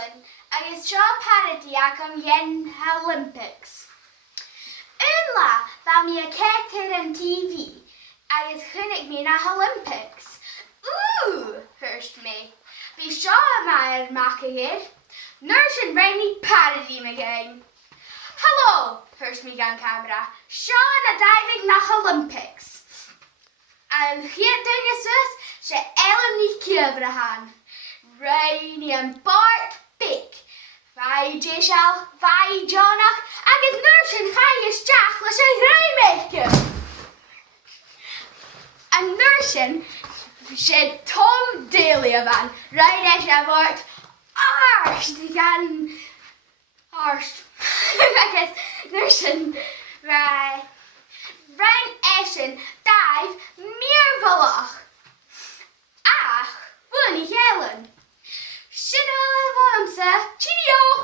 Ellen agus seo parody ag am yen Olympics. Unla va mi a character on TV agus chunnig mi na Olympics. Ooh, hurst me. Be sure my marker. Nursing rainy parody me gang. Hello, hurst me gang camera. Sean a diving na Olympics. And here down your sus, she Ellen ni Kiebrahan. Rainy and Bart big. Vai Jeshal, vai Jonach, agus nursing highest jack was a raymaker. And nursing she Tom Daly van, right as I worked arst again arst. I guess nursing right Ren Eschen dive Meervalach. Ach, Willie Helen. Cheerio!